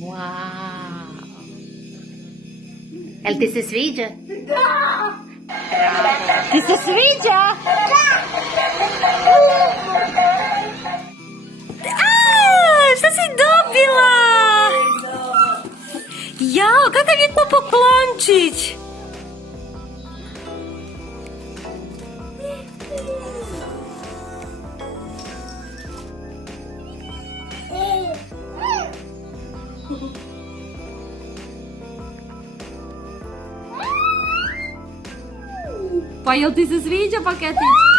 Вау! Ель, ти се свиđa? Да! Ti se sviđa? Šta si dobila? Jao, kakav je to poklončić? Pa jel ti se sviđa paketić?